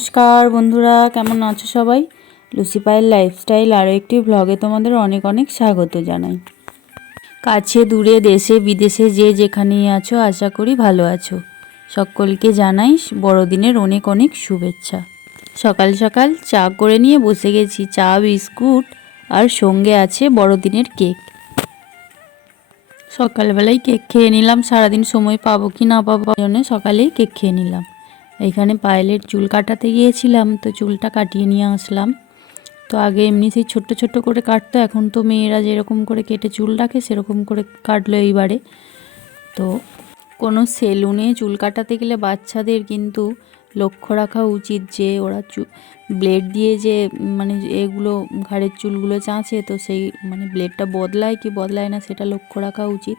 নমস্কার বন্ধুরা, কেমন আছো সবাই? লুসি পায়ের লাইফস্টাইল আরও একটি ব্লগে তোমাদের অনেক অনেক স্বাগত জানাই। কাছে দূরে দেশে বিদেশে যে যেখানেই আছো আশা করি ভালো আছো। সকলকে জানাই বড়দিনের অনেক অনেক শুভেচ্ছা। সকাল সকাল চা করে নিয়ে বসে গেছি, চা বিস্কুট আর সঙ্গে আছে বড়দিনের কেক। সকালবেলায় কেক খেয়ে নিলাম, সারাদিন সময় পাবো কি না পাবো জন্য সকালেই কেক খেয়ে নিলাম। এইখানে পায়েলের চুল কাটাতে গিয়েছিলাম, তো চুলটা কাটিয়ে নিয়ে আসলাম। তো আগে এমনি সেই ছোট্ট ছোট্ট করে কাটতো, এখন তো মেয়েরা যেরকম করে কেটে চুল রাখে সেরকম করে কাটলো এইবারে। তো কোনো সেলুনে চুল কাটাতে গেলে বাচ্চাদের কিন্তু লক্ষ্য রাখা উচিত যে ওরা ব্লেড দিয়ে যে মানে এগুলো ঘাড়ের চুলগুলো চাঁচে, তো সেই মানে ব্লেডটা বদলায় কি বদলায় না সেটা লক্ষ্য রাখা উচিত।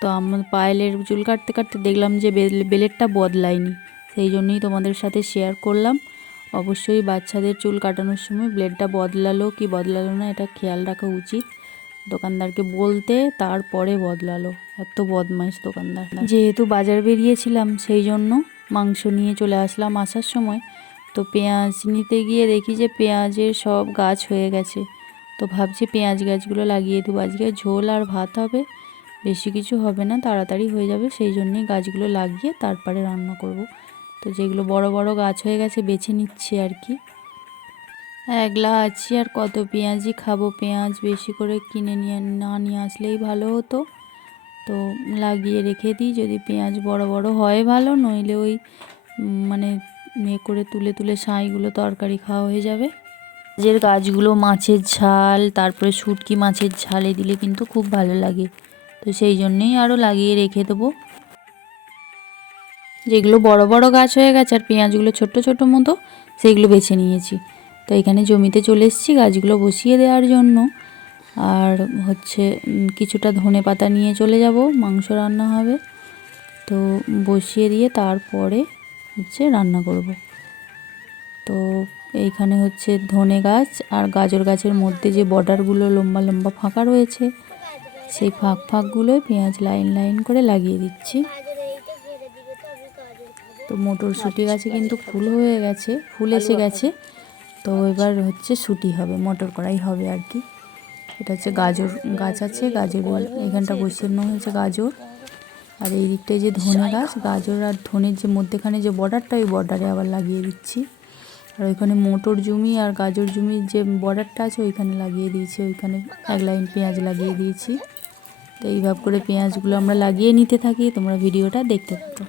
তো আমার পায়েলের চুল কাটতে কাটতে দেখলাম যে ব্লেডটা বদলায়নি, সেই জন্যই তোমাদের সাথে শেয়ার করলাম। অবশ্যই বাচ্চাদের চুল কাটানোর সময় ব্লেডটা বদলালো কি বদলালো না এটা খেয়াল রাখা উচিত। দোকানদারকে বলতে তারপরে বদলালো, এত বদমাইশ দোকানদার। যেহেতু বাজার বেরিয়েছিলাম সেই জন্য মাংস নিয়ে চলে আসলাম আসার সময়। তো পেঁয়াজ নিতে গিয়ে দেখি যে পেঁয়াজের সব গাছ হয়ে গেছে। তো ভাবছি পেঁয়াজ গাছগুলো লাগিয়ে দেবো, আজকে ঝোল আর ভাত হবে, বেশি কিছু হবে না, তাড়াতাড়ি হয়ে যাবে, সেই জন্যই গাছগুলো লাগিয়ে তারপরে রান্না করব। তো যেগুলো বড় বড় গাছ হয়ে গেছে বেছে নিচ্ছি আর কি। একলা আছি আর কত পেঁয়াজই খাবো, পেঁয়াজ বেশি করে কিনে নিয়ে আসলেই ভালো হতো। তো লাগিয়ে রেখে দিই, যদি পেঁয়াজ বড় বড় হয় ভালো, নইলে ওই মানে করে তুলে তুলে সাঁইগুলো তরকারি খাওয়া হয়ে যাবে। পেঁয়াজের গাছগুলো মাছের ঝাল, তারপরে শুটকি মাছের ঝালে দিলে কিন্তু খুব ভালো লাগে, তো সেই জন্যেই আরও লাগিয়ে রেখে দেবো। যেগুলো বড় বড় গাছ হয়ে গেছে আর পেঁয়াজগুলো ছোট ছোট মতো, সেইগুলো বেছে নিয়েছি। তো এখানে জমিতে চলে এসেছি গাছগুলো বসিয়ে দেওয়ার জন্য। আর হচ্ছে কিছুটা ধনে পাতা নিয়ে চলে যাব, মাংস রান্না হবে, তো বসিয়ে দিয়ে তারপরে হচ্ছে রান্না করব। তো এইখানে হচ্ছে ধনে গাছ আর গাজর গাছের মধ্যে যে বর্ডারগুলো লম্বা লম্বা ফাঁকা রয়েছে, সেই ফাঁকগুলোয় পেঁয়াজ লাইন লাইন করে লাগিয়ে দিচ্ছি। তো মটরশুঁটি গাছে কিন্তু ফুল হয়ে গেছে, ফুল এসে গেছে, তো এবার হচ্ছে শুঁটি হবে, মটর কড়াই হবে আর কি। এটা হচ্ছে গাজর গাছ আছে, গাজরের এখানটা বসানো হয়েছে গাজর। আর এই দিকটায় যে ধনে গাছ, গাজর আর ধনের যে মধ্যেখানে যে বর্ডারটা, ওই বর্ডারে আবার লাগিয়ে দিচ্ছি। আর ওইখানে মটর জমি আর গাজর জমির যে বর্ডারটা আছে ওইখানে লাগিয়ে দিয়েছি, ওইখানে এক লাইন পেঁয়াজ লাগিয়ে দিয়েছি। তো এইভাবে করে পেঁয়াজগুলো আমরা লাগিয়ে নিতে থাকি, তোমরা ভিডিওটা দেখতে থাকো।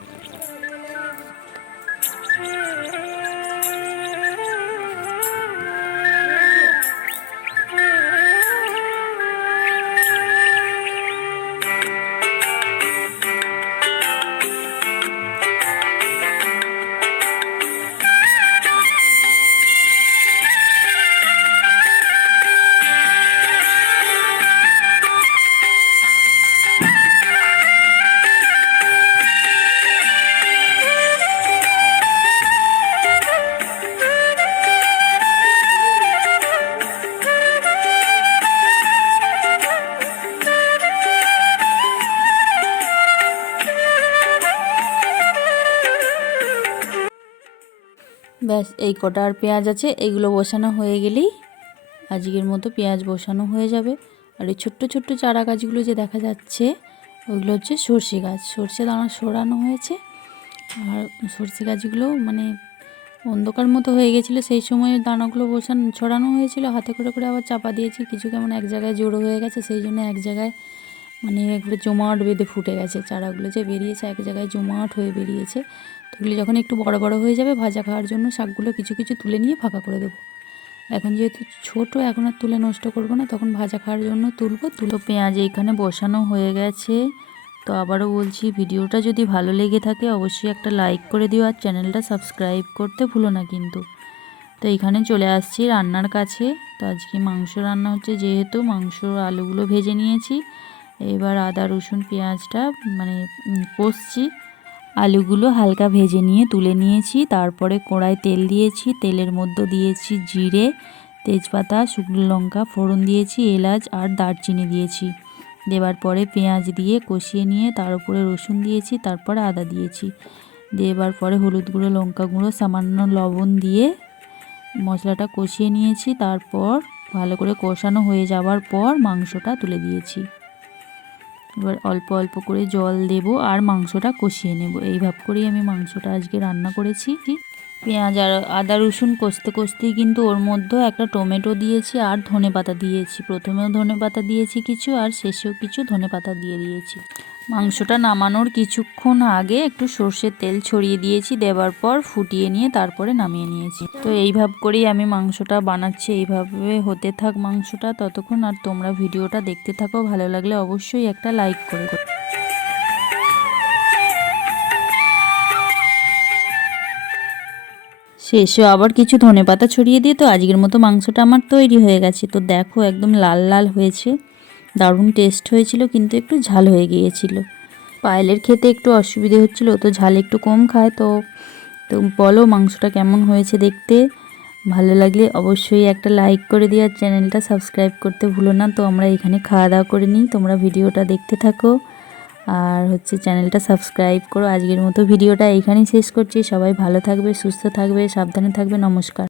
ব্যাস এই কটা আর পেঁয়াজ আছে, এইগুলো বসানো হয়ে গেলেই আজকের মতো পেঁয়াজ বসানো হয়ে যাবে। আর এই ছোট্ট ছোট্ট চারা গাছগুলো যে দেখা যাচ্ছে ওইগুলো হচ্ছে সর্ষে গাছ, সর্ষে দানা সরানো হয়েছে। আর সর্ষে গাছগুলো মানে অন্ধকার মতো হয়ে গেছিলো, সেই সময় দানাগুলো ছড়ানো হয়েছিল, হাতে করে করে আবার চাপা দিয়েছি, কিছু কেমন এক জায়গায় জড়ো হয়ে গেছে, সেই জন্য এক জায়গায় মানে এগুলো জমাট বেঁধে ফুটে গেছে, চারাগুলো যে বেরিয়েছে এক জায়গায় জমাট হয়ে বেরিয়েছে। তো এগুলো যখন একটু বড় বড় হয়ে যাবে ভাজা খাওয়ার জন্য শাকগুলো কিছু কিছু তুলে নিয়ে ফাঁকা করে দেবো। এখন যেহেতু ছোট, এখন আর তুলে নষ্ট করবো না, তখন ভাজা খাওয়ার জন্য তুলবো। পেঁয়াজ এইখানে বসানো হয়ে গেছে। তো আবারও বলছি, ভিডিওটা যদি ভালো লেগে থাকে অবশ্যই একটা লাইক করে দিও, আর চ্যানেলটা সাবস্ক্রাইব করতে ভুলো না কিন্তু। তো এইখানে চলে আসছি রান্নার কাছে। তো আজকে মাংস রান্না হচ্ছে, যেহেতু মাংসর আলুগুলো ভেজে নিয়েছি, এবার আদা রসুন পেঁয়াজটা মানে কষছি। আলুগুলো হালকা ভেজে নিয়ে তুলে নিয়েছি, তারপরে কড়ায় তেল দিয়েছি, তেলের মধ্যে দিয়েছি জিরে, তেজপাতা, শুকনো লঙ্কা ফোড়ন দিয়েছি, এলাচ আর দারচিনি দিয়েছি। দেওয়ার পরে পেঁয়াজ দিয়ে কষিয়ে নিয়ে তার উপরে রসুন দিয়েছি, তারপরে আদা দিয়েছি। দেবার পরে হলুদ গুঁড়ো, লঙ্কা গুঁড়ো, সামান্য লবণ দিয়ে মশলাটা কষিয়ে নিয়েছি। তারপর ভালো করে কষানো হয়ে যাওয়ার পর মাংসটা তুলে দিয়েছি। এবার অল্প অল্প করে জল দেব আর মাংসটা কষিয়ে নেব। এইভাবে করেই আমি মাংসটা আজকে রান্না করেছি। পেঁয়াজ আর আদা রসুন কষতে কষতেই কিন্তু ওর মধ্যেও একটা টমেটো দিয়েছি আর ধনেপাতা দিয়েছি। প্রথমেও ধনেপাতা দিয়েছি কিছু আর শেষেও কিছু ধনেপাতা দিয়ে দিয়েছি। মাংসটা নামানোর কিছুক্ষণ আগে একটু সর্ষের তেল ছড়িয়ে দিয়েছি, দেওয়ার পর ফুটিয়ে নিয়ে তারপরে নামিয়ে নিয়েছি। তো এইভাবে করেই আমি মাংসটা বানাচ্ছি। এইভাবে হতে থাক মাংসটা ততক্ষণ, আর তোমরা ভিডিওটা দেখতে থাকো। ভালো লাগলে অবশ্যই একটা লাইক করে। শেষে আবার কিছু ধনেপাতা ছড়িয়ে দিয়ে তো আজকের মতো মাংসটা আমার তৈরি হয়ে গেছে। তো দেখো একদম লাল লাল হয়েছে, দারুণ টেস্ট হয়েছিল, কিন্তু একটু ঝাল হয়ে গিয়েছিল। পায়েলের খেতে একটু অসুবিধে হচ্ছিলো, তো ঝাল একটু কম খায়। তো বলো মাংসটা কেমন হয়েছে দেখতে। ভালো লাগলে অবশ্যই একটা লাইক করে দিও আর চ্যানেলটা সাবস্ক্রাইব করতে ভুলো না। তো আমরা এখানে খাওয়া দাওয়া করে নিই, তোমরা ভিডিওটা দেখতে থাকো আর চ্যানেলটা সাবস্ক্রাইব করো। আজকের মতো ভিডিওটা এইখানেই শেষ করছি। সবাই ভালো থাকবে, সুস্থ থাকবে, সাবধানে থাকবে। নমস্কার।